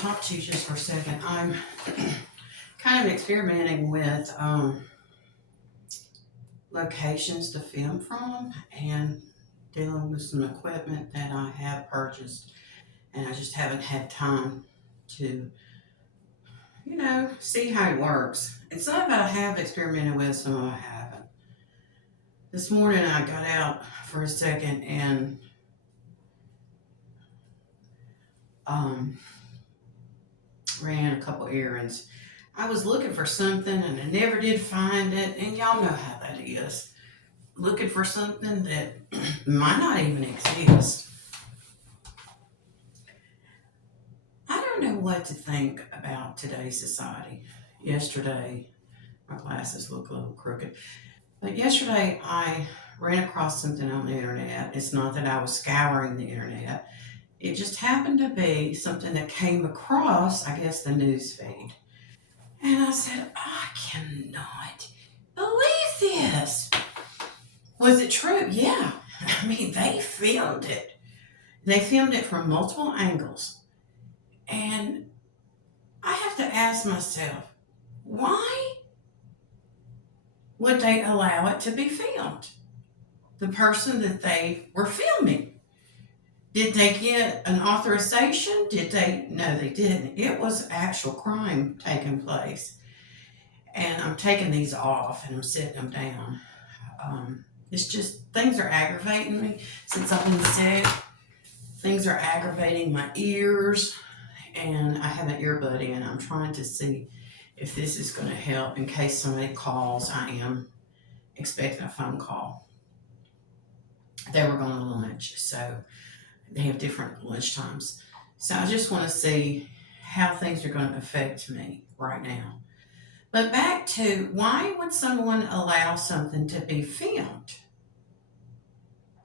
talk to you just for a second. I'm kind of experimenting with locations to film from and dealing with some equipment that I have purchased, and I just haven't had time to, see how it works. It's not that I have experimented with, some I haven't. This morning I got out for a second and um, ran a couple errands. I was looking for something and I never did find it, and y'all know how that is. Looking for something that might not even exist. I don't know what to think about today's society. Yesterday, my glasses look a little crooked, but yesterday I ran across something on the internet. It's not that I was scouring the internet, it just happened to be something that came across, I guess, the news feed. And I said, I cannot believe this. Was it true? Yeah. I mean, they filmed it. They filmed it from multiple angles. And I have to ask myself, why would they allow it to be filmed? The person that they were filming. Did they get an authorization? No, they didn't. It was actual crime taking place. And I'm taking these off and I'm setting them down. It's just, things are aggravating me since I've been sick. Things are aggravating my ears, and I have an earbud in. I'm trying to see if this is going to help in case somebody calls. I am expecting a phone call. They were going to lunch, so they have different lunch times. So I just want to see how things are going to affect me right now. But back to, why would someone allow something to be filmed?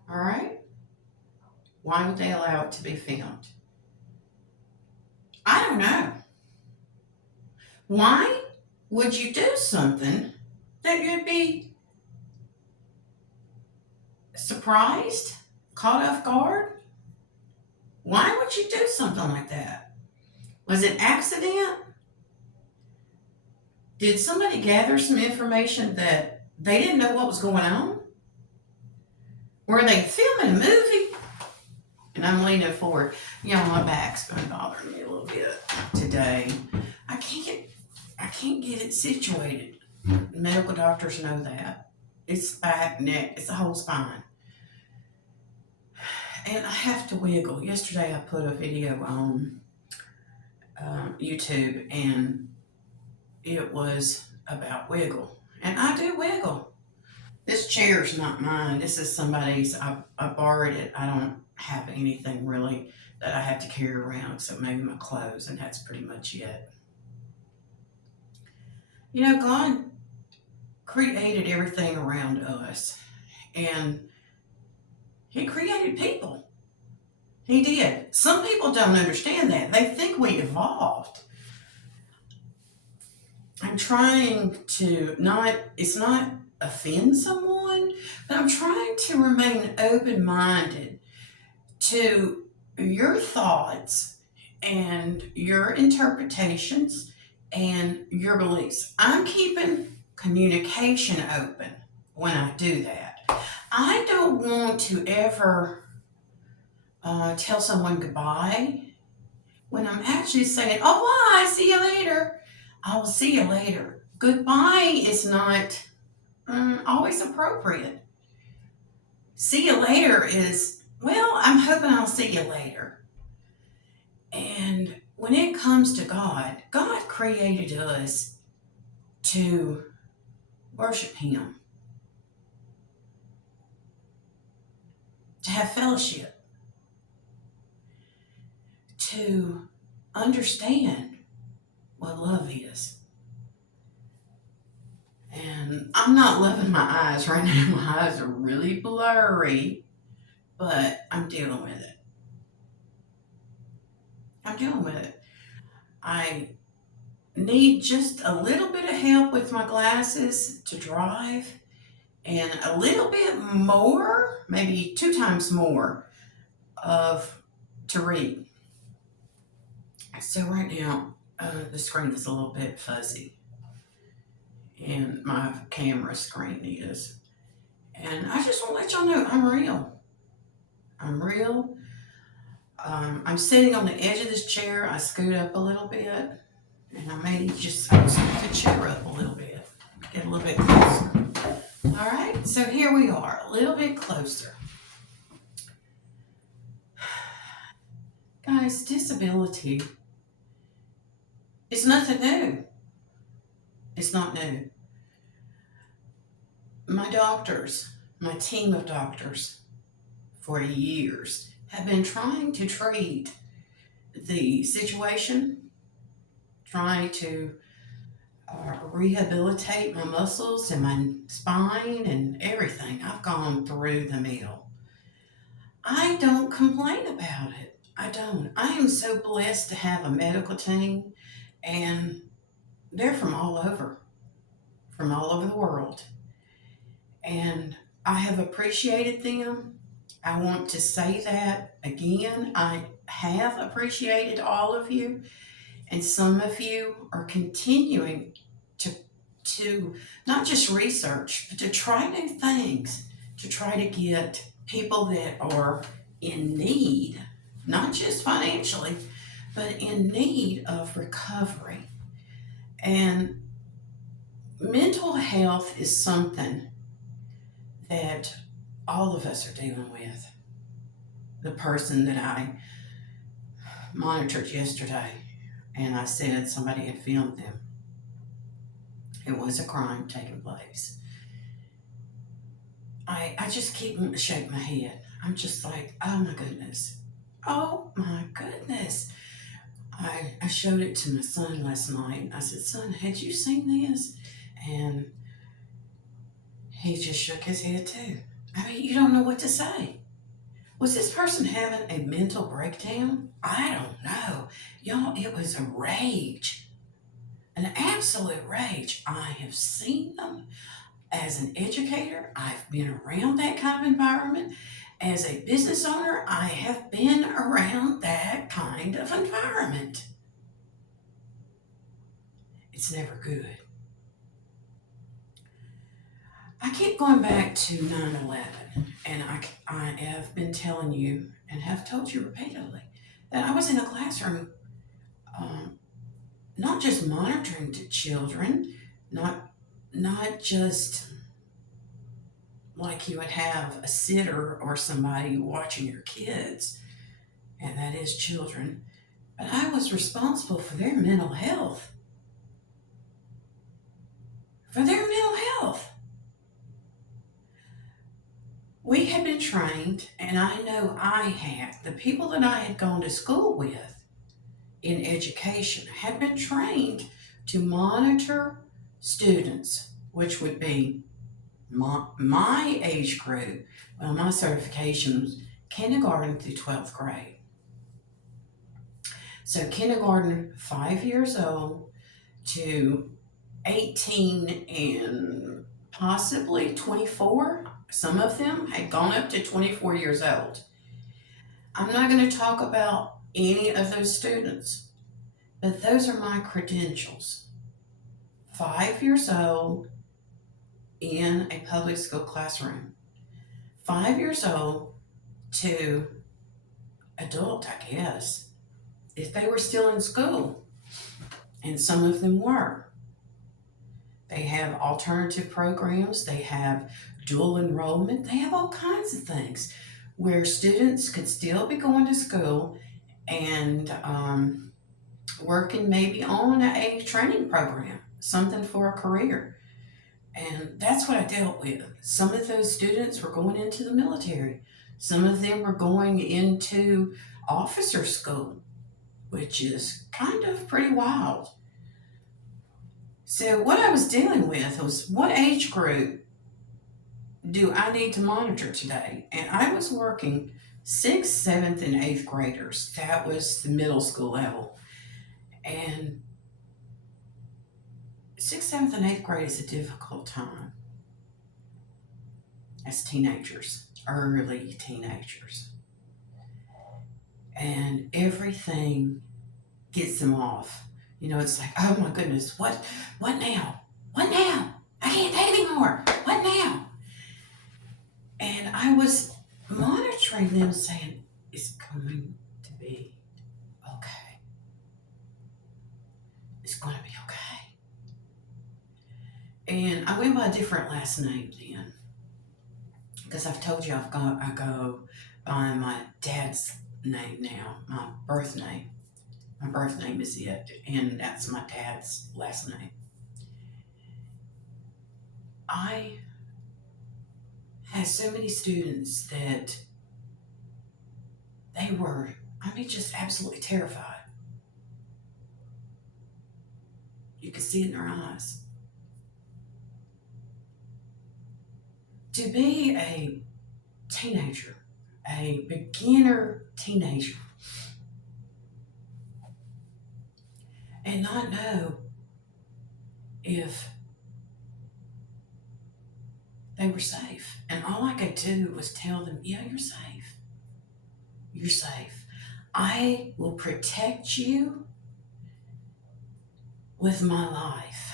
All right? Why would they allow it to be filmed? I don't know. Why would you do something that you'd be surprised, caught off guard? Why would you do something like that? Was it accident? Did somebody gather some information that they didn't know what was going on? Were they filming a movie? And I'm leaning forward. My back's been bothering me a little bit today. I can't get it situated. Medical doctors know that. It's back, neck, it's the whole spine. And I have to wiggle. Yesterday I put a video on YouTube, and it was about wiggle. And I do wiggle. This chair's not mine. This is somebody's. I borrowed it. I don't have anything really that I have to carry around except maybe my clothes, and that's pretty much it. God created everything around us, and He created people. He did. Some people don't understand that. They think we evolved. I'm trying to it's not offend someone, but I'm trying to remain open-minded to your thoughts and your interpretations and your beliefs. I'm keeping communication open when I do that. I don't want to ever tell someone goodbye when I'm actually saying, oh, bye, see you later. I will see you later. Goodbye is not always appropriate. See you later is, well, I'm hoping I'll see you later. And when it comes to God, God created us to worship Him, to have fellowship, to understand what love is. And I'm not loving my eyes right now. My eyes are really blurry, but I'm dealing with it. I need just a little bit of help with my glasses to drive, and a little bit more, maybe 2 times more, to read. So right now, the screen is a little bit fuzzy, and my camera screen is. And I just want to let y'all know I'm real. I'm real. I'm sitting on the edge of this chair. I scoot up a little bit, and I scoot the chair up a little bit, get a little bit closer. All right, so here we are, a little bit closer. Guys, disability is nothing new. It's not new. My doctors, my team of doctors for years have been trying to treat the situation, trying to rehabilitate my muscles and my spine and everything. I've gone through the mill. I don't complain about it. I don't. I am so blessed to have a medical team, and they're from all over the world. And I have appreciated them. I want to say that again. I have appreciated all of you, and some of you are continuing to to not just research, but to try new things, to try to get people that are in need, not just financially, but in need of recovery. And mental health is something that all of us are dealing with. The person that I monitored yesterday, and I said somebody had filmed them. It was a crime taking place. I just keep wanting to shake my head. I'm just like, oh my goodness. Oh my goodness. I showed it to my son last night. I said, son, had you seen this? And he just shook his head too. I mean, you don't know what to say. Was this person having a mental breakdown? I don't know. Y'all, it was a rage, an absolute rage. I have seen them as an educator. I've been around that kind of environment. As a business owner, I have been around that kind of environment. It's never good. I keep going back to 9/11, and I have been telling you and have told you repeatedly that I was in a classroom, um, not just monitoring the children, not just like you would have a sitter or somebody watching your kids, and that is children, but I was responsible for their mental health. For their mental health. We had been trained, and I know I had, the people that I had gone to school with in education had been trained to monitor students, which would be my age group. Well, my certification was kindergarten through 12th grade. So, kindergarten, 5 years old to 18 and possibly 24. Some of them had gone up to 24 years old. I'm not going to talk about any of those students, but those are my credentials. 5 years old in a public school classroom. 5 years old to adult, I guess, if they were still in school, and some of them were. They have alternative programs, they have dual enrollment, they have all kinds of things where students could still be going to school and working maybe on a training program, something for a career. And that's what I dealt with. Some of those students were going into the military, some of them were going into officer school, which is kind of pretty wild. So, what I was dealing with was what age group do I need to monitor today? And I was working sixth, seventh, and eighth graders. That was the middle school level. And sixth, seventh, and eighth grade is a difficult time as teenagers, early teenagers. And everything gets them off. It's like, oh my goodness, what now? What now? I can't take it anymore. What now? And I was monitoring them saying, it's going to be okay. It's going to be okay. And I went by a different last name then. Because I've told you I go by my dad's name now, my birth name. My birth name is it, and that's my dad's last name. I had so many students that they were, just absolutely terrified. You could see it in their eyes. To be a teenager, a beginner teenager, and not know if they were safe. And all I could do was tell them, yeah, you're safe. You're safe. I will protect you with my life.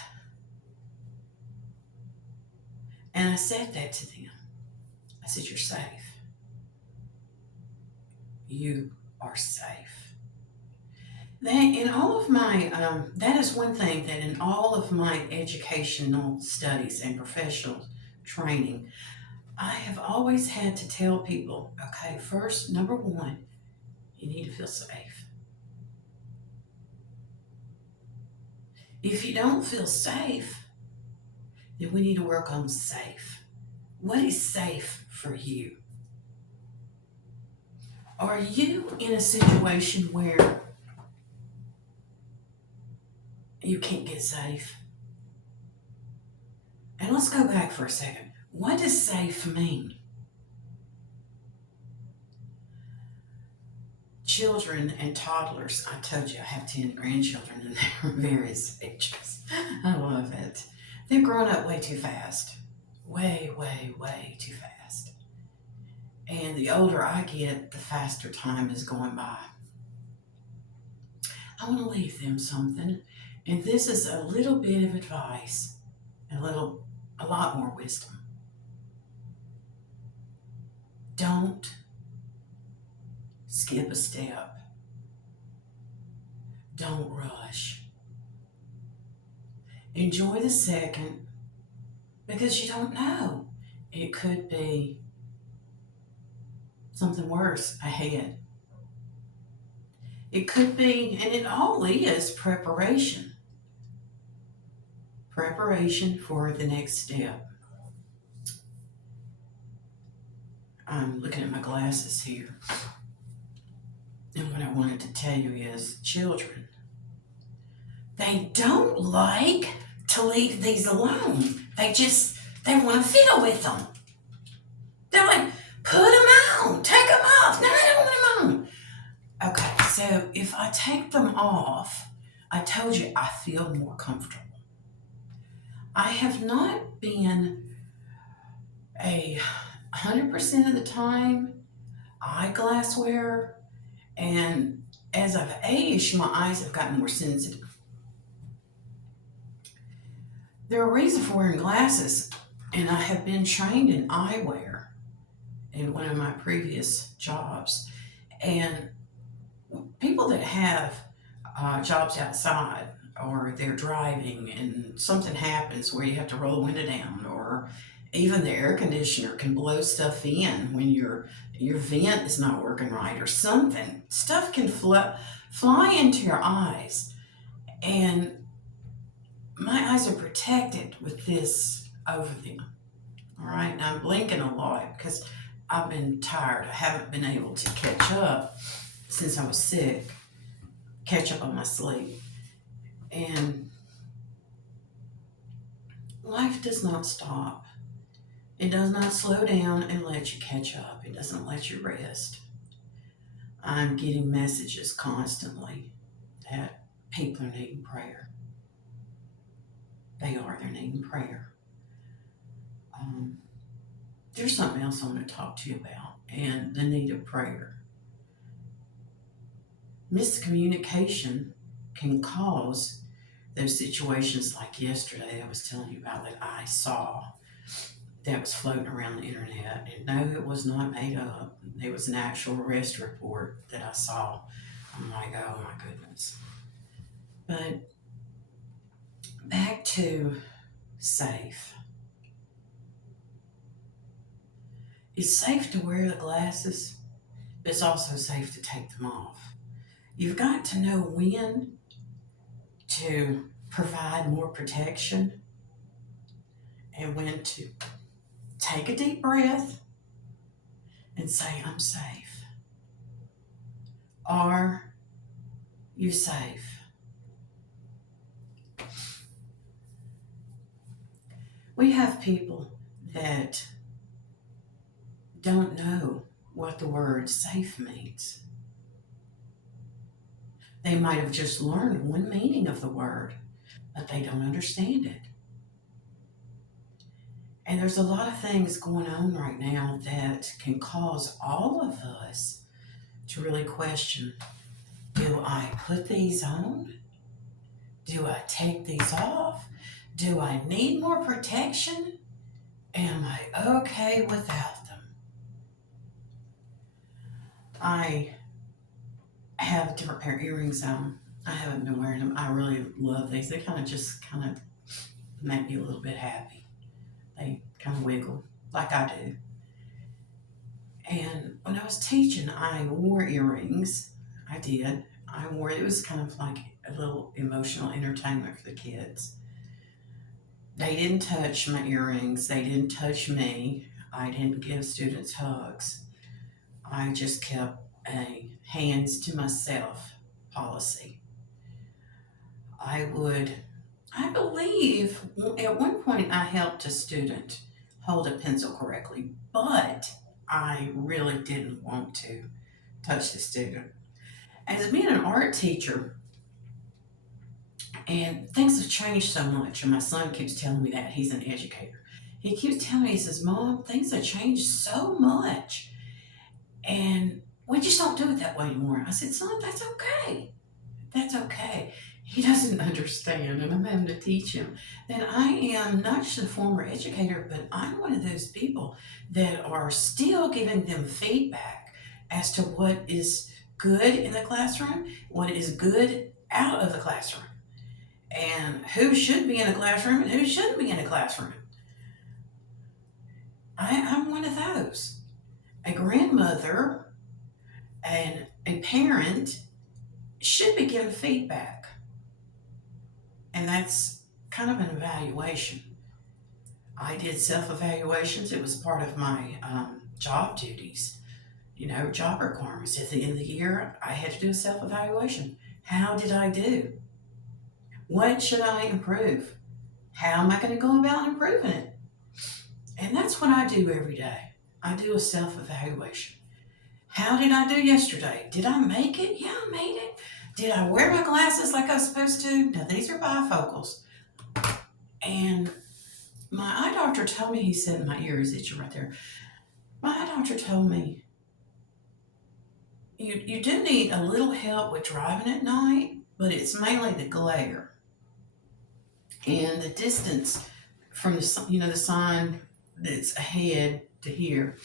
And I said that to them. I said, you're safe. You are safe. Then in all of my, that is one thing that in all of my educational studies and professional training, I have always had to tell people, okay, first, number one, you need to feel safe. If you don't feel safe, then we need to work on safe. What is safe for you? Are you in a situation where you can't get safe? And let's go back for a second. What does safe mean? Children and toddlers, I told you I have 10 grandchildren and they're various ages. I love it. They're growing up way too fast. Way, way, way too fast. And the older I get, the faster time is going by. I want to leave them something. And this is a little bit of advice, a lot more wisdom. Don't skip a step. Don't rush. Enjoy the second, because you don't know. It could be something worse ahead. It could be, and it all is preparation. Preparation for the next step. I'm looking at my glasses here. And what I wanted to tell you is, children, they don't like to leave these alone. They want to fiddle with them. They're like, put them on, take them off. No, I don't want them on. Okay, so if I take them off, I told you I feel more comfortable. I have not been 100% of the time eyeglass wearer, and as I've aged, my eyes have gotten more sensitive. There are reasons for wearing glasses, and I have been trained in eyewear in one of my previous jobs. And people that have jobs outside, or they're driving and something happens where you have to roll the window down, or even the air conditioner can blow stuff in when your vent is not working right or something. Stuff can fly into your eyes. And my eyes are protected with this over them. All right, now I'm blinking a lot because I've been tired. I haven't been able to catch up since I was sick, catch up on my sleep. And life does not stop. It does not slow down and let you catch up. It doesn't let you rest. I'm getting messages constantly that people are needing prayer. They're needing prayer. There's something else I want to talk to you about, and the need of prayer. Miscommunication can cause those situations like yesterday I was telling you about that I saw that was floating around the internet. And no, it was not made up. It was an actual arrest report that I saw. I'm like, oh my goodness. But back to safe. It's safe to wear the glasses, but it's also safe to take them off. You've got to know when to provide more protection and when to take a deep breath and say, I'm safe. Are you safe? We have people that don't know what the word safe means. They might have just learned one meaning of the word, but they don't understand it. And there's a lot of things going on right now that can cause all of us to really question, do I put these on? Do I take these off? Do I need more protection? Am I okay without them? I have a different pair of earrings on. I haven't been wearing them. I really love these. They kind of make me a little bit happy. They kind of wiggle like I do. And when I was teaching, I wore earrings. I did. It was kind of like a little emotional entertainment for the kids. They didn't touch my earrings. They didn't touch me. I didn't give students hugs. I just kept a hands to myself policy. I believe at one point I helped a student hold a pencil correctly, but I really didn't want to touch the student. As being an art teacher, and things have changed so much, and my son keeps telling me that he's an educator. He keeps telling me, he says, Mom, things have changed so much, and we just don't do it that way anymore. I said, Son, that's okay. That's okay. He doesn't understand, and I'm having to teach him that I am not just a former educator, but I'm one of those people that are still giving them feedback as to what is good in the classroom, what is good out of the classroom, and who should be in a classroom and who shouldn't be in a classroom. I'm one of those. A grandmother and a parent should be given feedback. And that's kind of an evaluation. I did self-evaluations. It was part of my job duties, job requirements. At the end of the year, I had to do a self-evaluation. How did I do? What should I improve? How am I going to go about improving it? And that's what I do every day. I do a self-evaluation. How did I do yesterday? Did I make it? Yeah, I made it. Did I wear my glasses like I was supposed to? Now, these are bifocals. And my eye doctor told me, he said, my ear is itching right there. My eye doctor told me, you do need a little help with driving at night, but it's mainly the glare and the distance from the sign that's ahead to here.